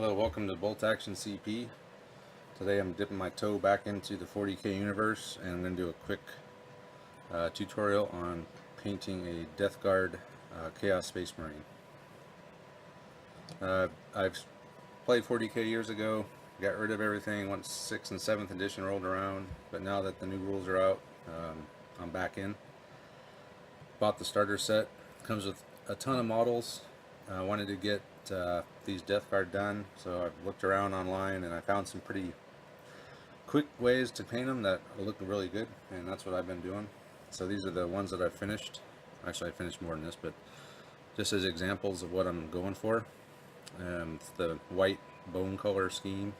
Hello, welcome to Bolt Action CP. Today I'm dipping my toe back into the 40K universe and I'm going to do a quick tutorial on painting a Death Guard Chaos Space Marine. I've played 40K years ago, got rid of everything once 6th and 7th edition rolled around, but now that the new rules are out, I'm back in. Bought the starter set, comes with a ton of models. I wanted to get these Death Guard done, so I've looked around online and I found some pretty quick ways to paint them that look really good, and that's what I've been doing. So these are the ones that I've finished. Actually, I finished more than this, but just as examples of what I'm going for. It's the white bone color scheme.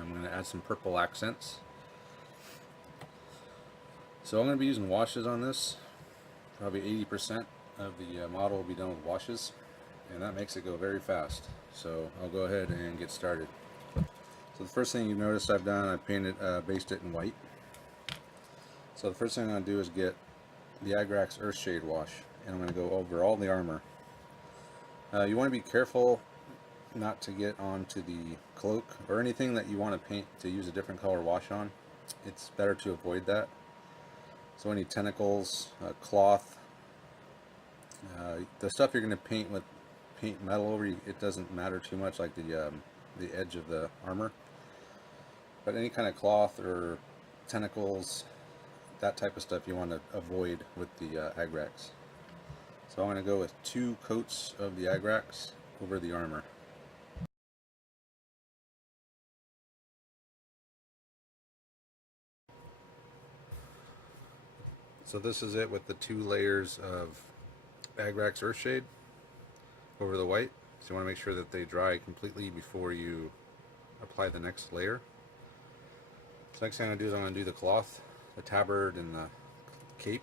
I'm going to add some purple accents. So I'm going to be using washes on this. Probably 80% of the model will be done with washes, and that makes it go very fast. So I'll go ahead and get started. So the first thing you notice I've done, I painted, based it in white. So the first thing I'm going to do is get the Agrax Earthshade wash, and I'm going to go over all the armor. You want to be careful not to get onto the cloak or anything that you want to paint to use a different color wash on. It's better to avoid that. So any tentacles, cloth, the stuff you're going to paint with paint metal over, it doesn't matter too much, like the edge of the armor. But any kind of cloth or tentacles, that type of stuff you want to avoid with the Agrax. So I'm going to go with 2 coats of the Agrax over the armor. So this is it with the 2 layers of Agrax Earthshade over the white. So you want to make sure that they dry completely before you apply the next layer. So next thing I'm going to do is I'm going to do the cloth, the tabard, and the cape.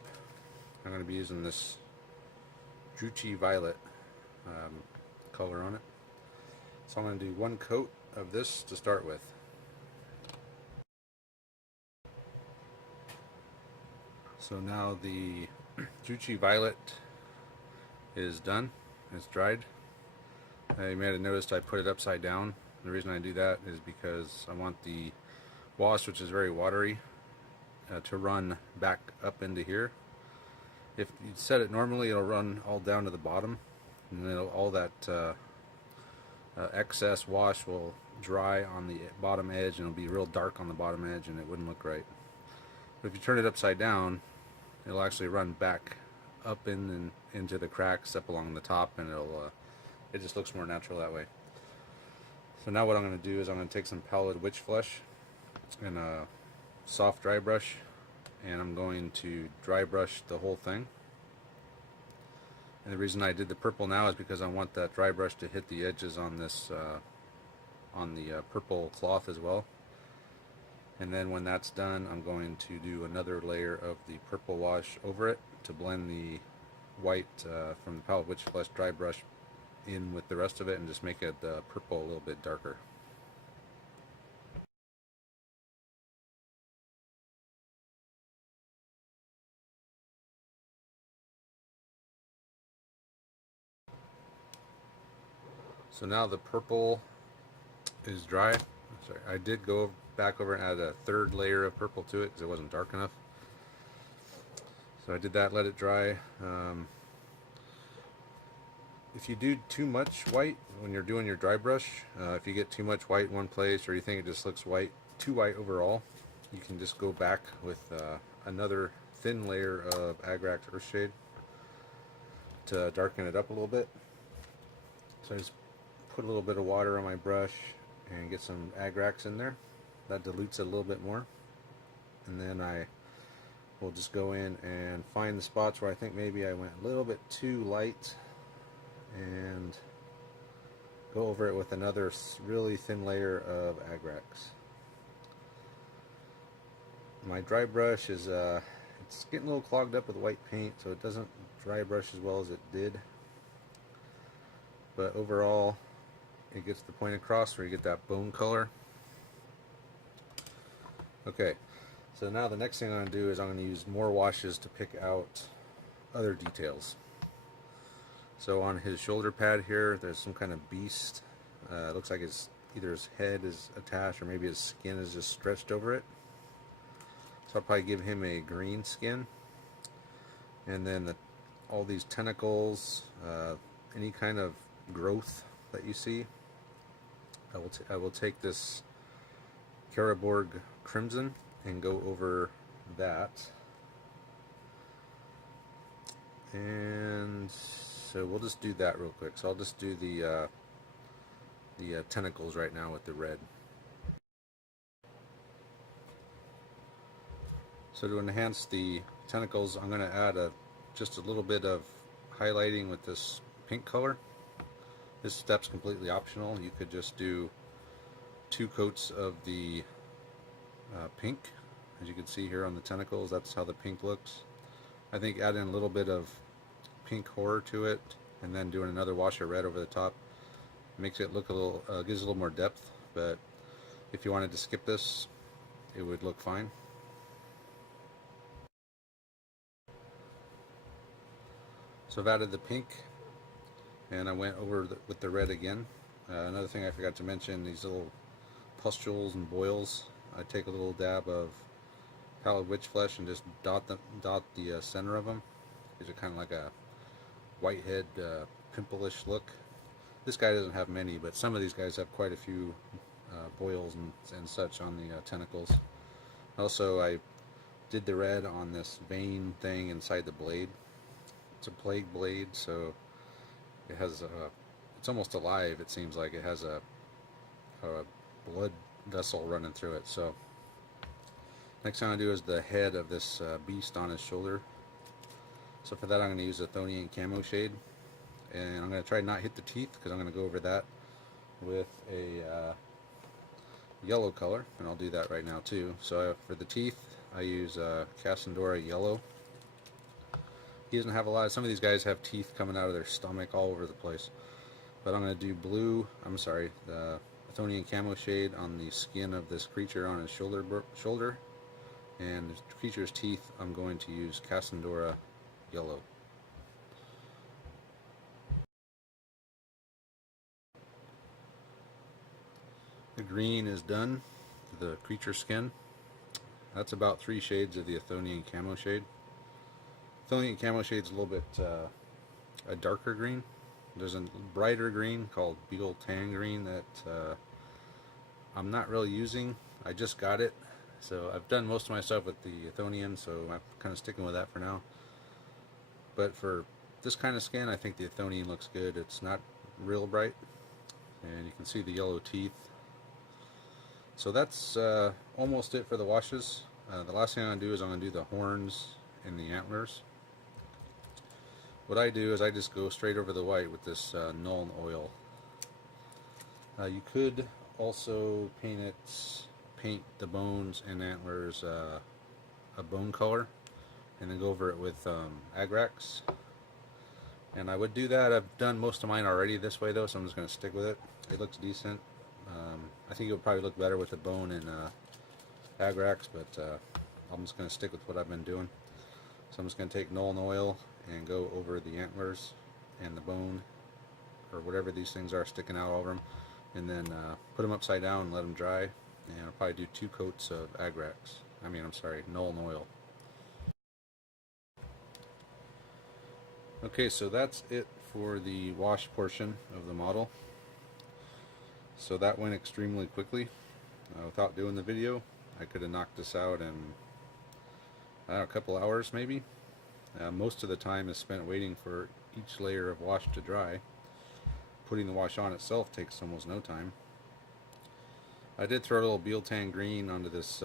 I'm going to be using this Druchii Violet color on it. So I'm going to do 1 coat of this to start with. So now the Druchii Violet is done. It's dried. You may have noticed I put it upside down. The reason I do that is because I want the wash, which is very watery, to run back up into here. If you set it normally, it'll run all down to the bottom, and then all that excess wash will dry on the bottom edge, and it'll be real dark on the bottom edge, and it wouldn't look right. But if you turn it upside down, it'll actually run back up in and into the cracks up along the top, and it just looks more natural that way. So now what I'm going to do is I'm going to take some Pallid Witch Flesh and a soft dry brush, and I'm going to dry brush the whole thing. And the reason I did the purple now is because I want that dry brush to hit the edges on this on the purple cloth as well. And then when that's done, I'm going to do another layer of the purple wash over it to blend the white from the Pallid Witch Flesh dry brush in with the rest of it and just make it purple a little bit darker. So now the purple is dry. Sorry, I did go back over and add a 3rd layer of purple to it because it wasn't dark enough. So I did that, let it dry. If you do too much white when you're doing your dry brush, if you get too much white in one place or you think it just looks white, too white overall, you can just go back with another thin layer of Agrax Earthshade to darken it up a little bit. So I just put a little bit of water on my brush and get some Agrax in there. That dilutes it a little bit more. And then I will just go in and find the spots where I think maybe I went a little bit too light and go over it with another really thin layer of Agrax. My dry brush is it's getting a little clogged up with white paint, so it doesn't dry brush as well as it did. But overall, it gets the point across where you get that bone color. Okay, so now the next thing I'm going to do is I'm going to use more washes to pick out other details. So on his shoulder pad here, there's some kind of beast It looks like either his head is attached or maybe his skin is just stretched over it. So I'll probably give him a green skin. And then all these tentacles, any kind of growth that you see, I will take this Karaborg Crimson and go over that. And so we'll just do that real quick. So I'll just do the tentacles right now with the red. So to enhance the tentacles, I'm going to add just a little bit of highlighting with this pink color. This step's completely optional. You could just do 2 coats of the pink. As you can see here on the tentacles, that's how the pink looks. I think adding a little bit of pink horror to it and then doing another wash of red over the top makes it look a little, gives it a little more depth. But if you wanted to skip this, it would look fine. So I've added the pink and I went over with the red again. Another thing I forgot to mention, these little pustules and boils. I take a little dab of pallid witch flesh and just dot the center of them. These are kind of like a whitehead, pimple-ish look. This guy doesn't have many, but some of these guys have quite a few boils and such on the tentacles. Also, I did the red on this vein thing inside the blade. It's a plague blade, so it has it's almost alive. It seems like it has a blood vessel running through it. So next thing I do is the head of this beast on his shoulder. So for that I'm going to use a Chthonian camo shade, and I'm going to try not hit the teeth because I'm going to go over that with a yellow color, and I'll do that right now too. So for the teeth I use Cassandora yellow. He doesn't have a lot. Some of these guys have teeth coming out of their stomach all over the place. But I'm going to do the Chthonian camo shade on the skin of this creature on his shoulder. And the creature's teeth, I'm going to use Cassandora yellow. The green is done for the creature skin. That's about 3 shades of the Chthonian camo shade. Chthonian camo shade's a little bit a darker green. There's a brighter green called Beetle Tan Green that I'm not really using. I just got it, so I've done most of my stuff with the Chthonian, so I'm kind of sticking with that for now. But for this kind of skin, I think the Chthonian looks good. It's not real bright, and you can see the yellow teeth. So that's almost it for the washes. The last thing I'm going to do is I'm going to do the horns and the antlers. What I do is I just go straight over the white with this Nuln oil. You could also paint the bones and antlers a bone color, and then go over it with Agrax. And I would do that. I've done most of mine already this way though, so I'm just going to stick with it. It looks decent. I think it would probably look better with the bone and Agrax, but I'm just going to stick with what I've been doing. So I'm just going to take Nuln oil and go over the antlers and the bone, or whatever these things are sticking out over them, and then put them upside down and let them dry. And I'll probably do 2 coats of Nuln oil. Okay, so that's it for the wash portion of the model. So that went extremely quickly. Without doing the video, I could have knocked this out in a couple hours maybe. Most of the time is spent waiting for each layer of wash to dry. Putting the wash on itself takes almost no time. I did throw a little Beetle Tan green onto this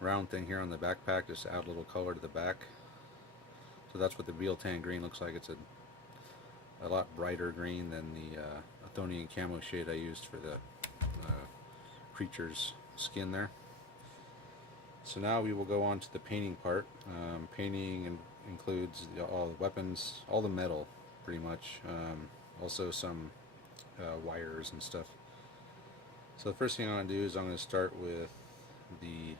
round thing here on the backpack just to add a little color to the back. So that's what the Beetle Tan green looks like. It's a lot brighter green than the Chthonian camo shade I used for the creature's skin there. So now we will go on to the painting part. Painting includes all the weapons, all the metal pretty much, also some wires and stuff. So the first thing I'm going to do is I'm going to start with the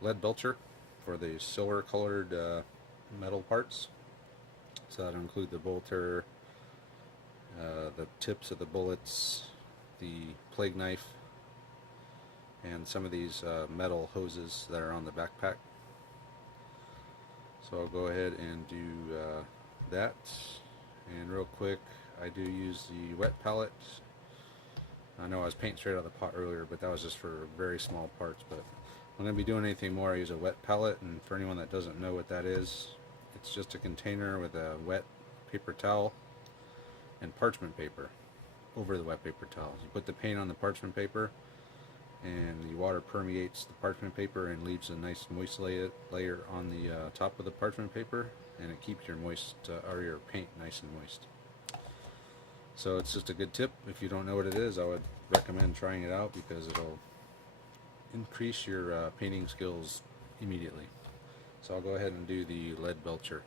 lead belcher for the silver colored metal parts. So that'll include the bolter the tips of the bullets, the plague knife, and some of these metal hoses that are on the backpack. So I'll go ahead and do that. And real quick, I do use the wet palette. I know I was painting straight out of the pot earlier, but that was just for very small parts. But I'm going to be doing anything more, I use a wet palette. And for anyone that doesn't know what that is, it's just a container with a wet paper towel and parchment paper over the wet paper towel. You put the paint on the parchment paper, and the water permeates the parchment paper and leaves a nice moist layer on the top of the parchment paper, and it keeps your your paint nice and moist. So it's just a good tip. If you don't know what it is, I would recommend trying it out because it'll increase your painting skills immediately. So I'll go ahead and do the lead belcher.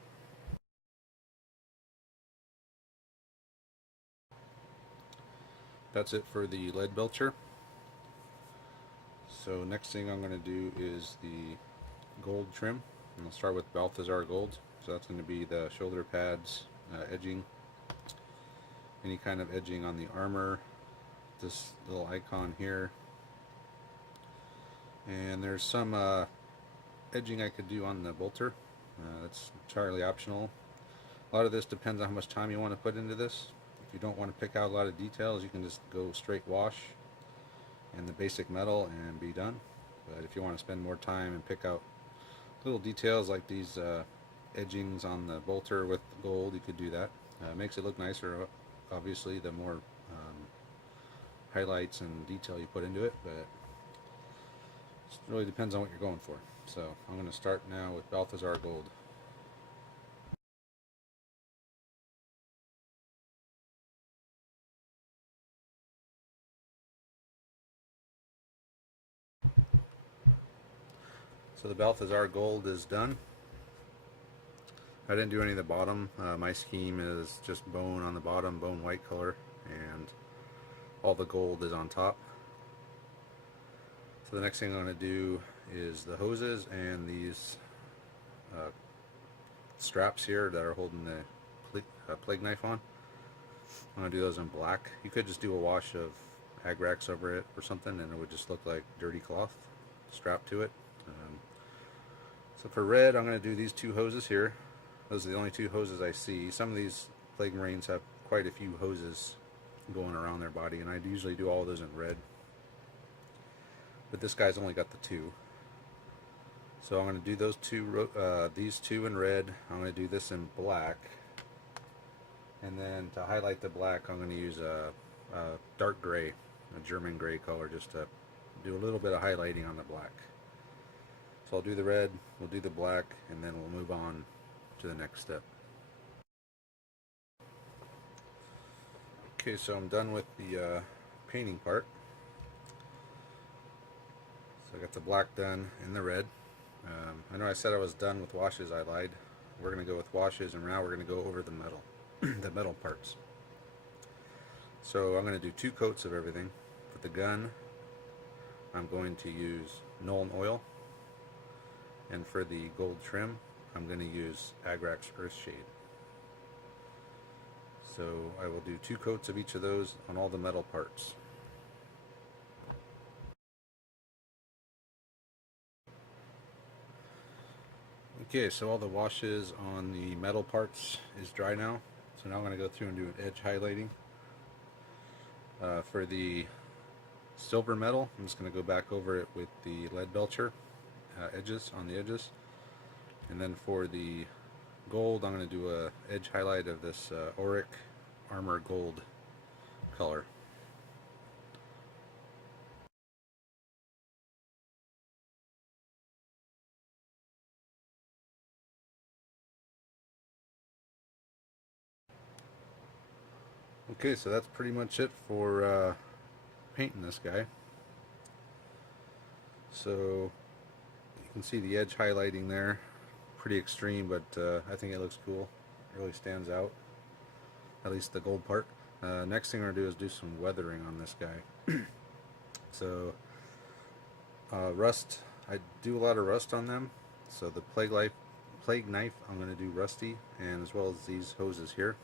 That's it for the lead belcher. So next thing I'm going to do is the gold trim. And I'll start with Balthazar gold. So that's going to be the shoulder pads, edging, any kind of edging on the armor, this little icon here, and there's some edging I could do on the bolter. That's entirely optional. A lot of this depends on how much time you want to put into this. If you don't want to pick out a lot of details, you can just go straight wash and the basic metal and be done. But if you want to spend more time and pick out little details like these edgings on the bolter with gold, you could do that. It makes it look nicer, obviously, the more highlights and detail you put into it, but it really depends on what you're going for. So I'm going to start now with Balthazar gold. So the Balthazar gold is done. I didn't do any of the bottom. My scheme is just bone on the bottom, bone white color, and all the gold is on top. So the next thing I'm going to do is the hoses and these straps here that are holding the plague knife on. I'm going to do those in black. You could just do a wash of Agrax over it or something and it would just look like dirty cloth strapped to it. So for red, I'm going to do these two hoses here. Those are the only two hoses I see. Some of these Plague Marines have quite a few hoses going around their body, and I usually do all of those in red. But this guy's only got the two. So I'm going to do those two, these two in red. I'm going to do this in black. And then to highlight the black, I'm going to use a dark gray, a German gray color, just to do a little bit of highlighting on the black. So I'll do the red, we'll do the black, and then we'll move on to the next step. Okay, so I'm done with the painting part. So I got the black done and the red. I know I said I was done with washes, I lied. We're going to go with washes, and now we're going to go over the metal, the metal parts. So I'm going to do 2 coats of everything. For the gun, I'm going to use Nuln Oil. And for the gold trim, I'm going to use Agrax Earthshade. So I will do 2 coats of each of those on all the metal parts. Okay, so all the washes on the metal parts is dry now. So now I'm going to go through and do an edge highlighting. For the silver metal, I'm just going to go back over it with the lead belcher. Edges on the edges, and then for the gold I'm going to do a edge highlight of this Auric Armor Gold color. Okay, so that's pretty much it for painting this guy. So you can see the edge highlighting there, pretty extreme, but I think it looks cool. It really stands out, at least the gold part. Next thing we're going to do is do some weathering on this guy. So rust, I do a lot of rust on them. So the plague knife I'm going to do rusty, and as well as these hoses here.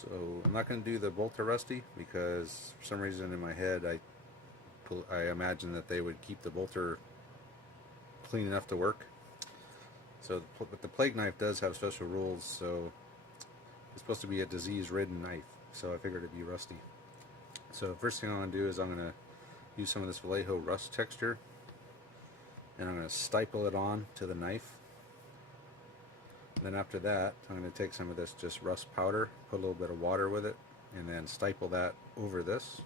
So I'm not going to do the bolter rusty because for some reason in my head I imagine that they would keep the bolter clean enough to work. So, but the plague knife does have special rules, so it's supposed to be a disease-ridden knife, so I figured it'd be rusty. So first thing I'm going to do is I'm going to use some of this Vallejo rust texture, and I'm going to stipple it on to the knife. And then after that, I'm going to take some of this just rust powder, put a little bit of water with it, and then stipple that over this.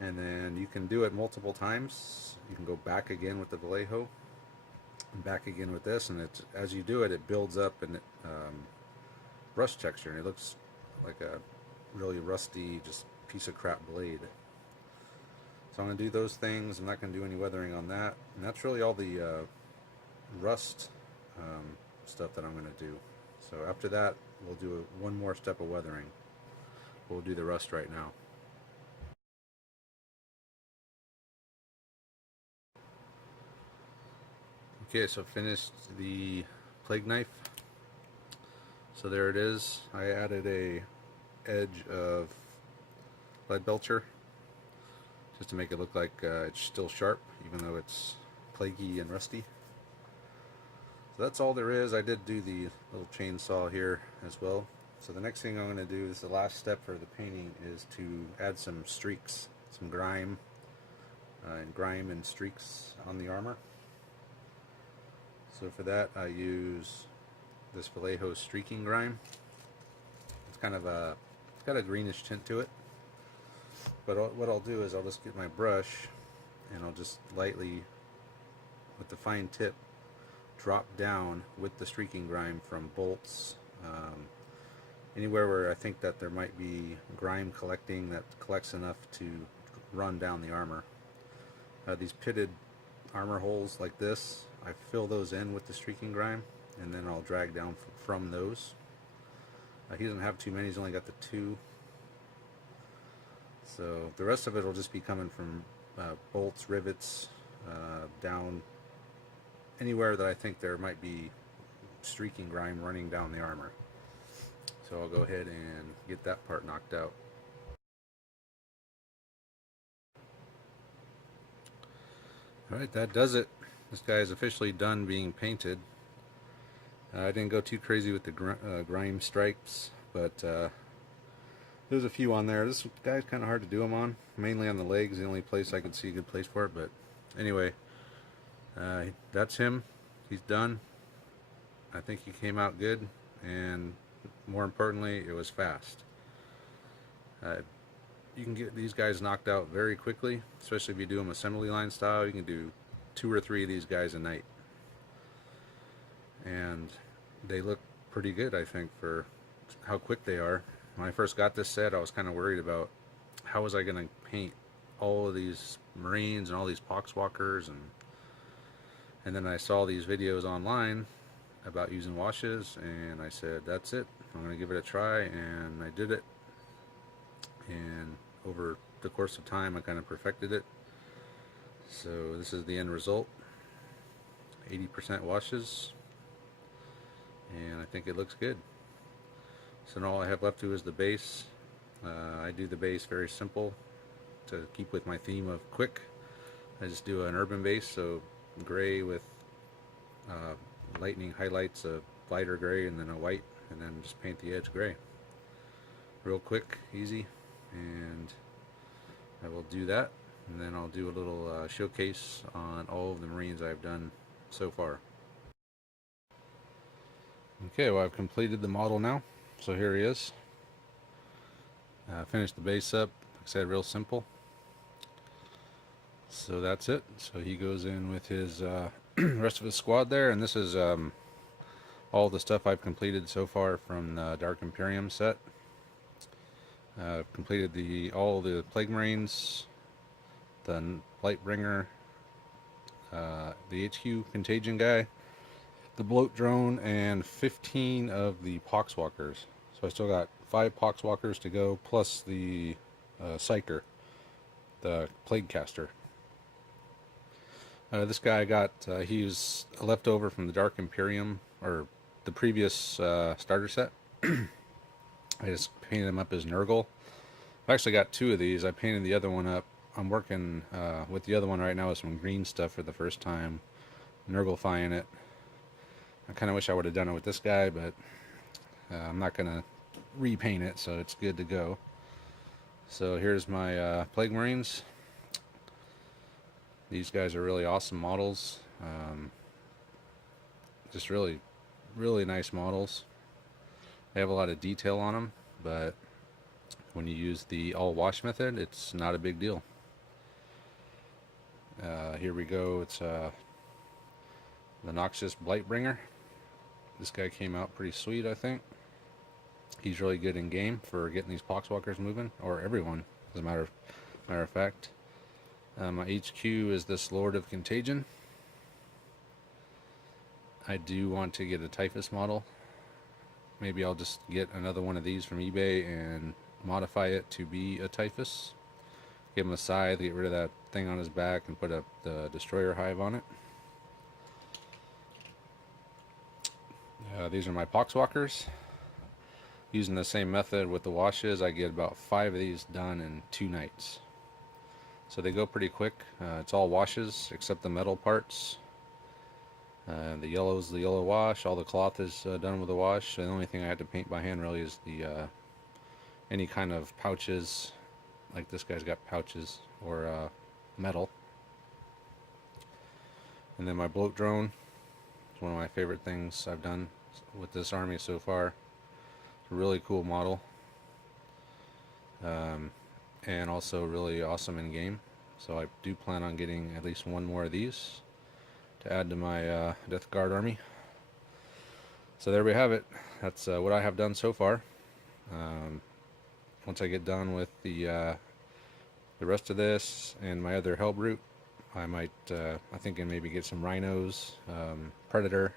And then you can do it multiple times. You can go back again with the Vallejo, and back again with this, and it's, as you do it, it builds up and rust texture, and it looks like a really rusty, just piece of crap blade. So I'm going to do those things. I'm not going to do any weathering on that, and that's really all the rust stuff that I'm going to do. So after that, we'll do one more step of weathering. We'll do the rust right now. Okay, so finished the plague knife. So there it is. I added a edge of lead belcher just to make it look like it's still sharp, even though it's plaguey and rusty. So that's all there is. I did do the little chainsaw here as well. So the next thing I'm going to do, is the last step for the painting, is to add some streaks, some grime and streaks on the armor. So for that I use this Vallejo streaking grime. It's kind of it's got a greenish tint to it. But what I'll do is I'll just get my brush and I'll just lightly, with the fine tip, drop down with the streaking grime from bolts, anywhere where I think that there might be grime collecting that collects enough to run down the armor. These pitted armor holes like this, I fill those in with the streaking grime, and then I'll drag down from those. He doesn't have too many, he's only got the 2. So the rest of it will just be coming from bolts, rivets, down anywhere that I think there might be streaking grime running down the armor. So I'll go ahead and get that part knocked out. Alright, that does it. This guy is officially done being painted. I didn't go too crazy with the grime stripes, but there's a few on there. This guy's kind of hard to do them on, mainly on the legs, the only place I could see a good place for it. But anyway, that's him. He's done. I think he came out good, and more importantly, it was fast. You can get these guys knocked out very quickly, especially if you do them assembly line style. You can do 2 or 3 of these guys a night, and they look pretty good, I think, for how quick they are. When I first got this set, I was kind of worried about how was I going to paint all of these Marines and all these poxwalkers, and then I saw these videos online about using washes, and I said, that's it, I'm going to give it a try, and I did it, and over the course of time I kind of perfected it. So this is the end result, 80% washes, and I think it looks good. So now all I have left to is the base. I do the base very simple to keep with my theme of quick. I just do an urban base, so gray with lightning highlights of lighter gray and then a white, and then just paint the edge gray. Real quick, easy, and I will do that, and then I'll do a little showcase on all of the Marines I've done so far. Okay, well, I've completed the model now, so here he is. Finished the base up, like I said, real simple. So that's it. So he goes in with his rest of his squad there, and this is all the stuff I've completed so far from the Dark Imperium set. I've completed all the Plague Marines, the Lightbringer, the HQ Contagion guy, the Bloat Drone, and 15 of the Poxwalkers. So I still got 5 Poxwalkers to go, plus the Psyker, the Plague Caster. This guy I got, he was a leftover from the Dark Imperium, or the previous starter set. I just painted them up as Nurgle. I've actually got 2 of these. I painted the other one up. I'm working with the other one right now with some green stuff for the first time, Nurglifying it. I kind of wish I would have done it with this guy, but I'm not going to repaint it, so it's good to go. So here's my Plague Marines. These guys are really awesome models. Just really, really nice models. They have a lot of detail on them, but when you use the all wash method, it's not a big deal. Here we go. It's the Noxious Blightbringer. This guy came out pretty sweet, I think. He's really good in game for getting these Poxwalkers moving, or everyone, as a matter of fact. My HQ is this Lord of Contagion. I do want to get a Typhus model. Maybe I'll just get another one of these from eBay and modify it to be a Typhus. Give him a scythe, get rid of that thing on his back, and put up the Destroyer Hive on it. These are my Poxwalkers. Using the same method with the washes, I get about 5 of these done in 2 nights. So they go pretty quick. It's all washes except the metal parts. The yellow is the yellow wash. All the cloth is done with a wash. The only thing I had to paint by hand really is the any kind of pouches, like this guy's got pouches, or metal. And then my bloat drone is one of my favorite things I've done with this army so far. It's a really cool model, and also really awesome in game. So I do plan on getting at least 1 more of these to add to my Death Guard army. So there we have it. That's what I have done so far. Once I get done with the rest of this and my other Hellbrute, I might, I think, maybe get some rhinos, Predator,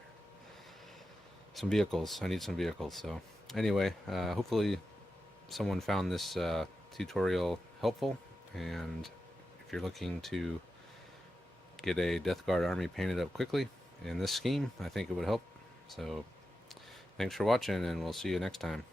some vehicles. I need some vehicles. So anyway, hopefully someone found this tutorial helpful, and if you're looking to get a Death Guard army painted up quickly in this scheme, I think it would help. So thanks for watching, and we'll see you next time.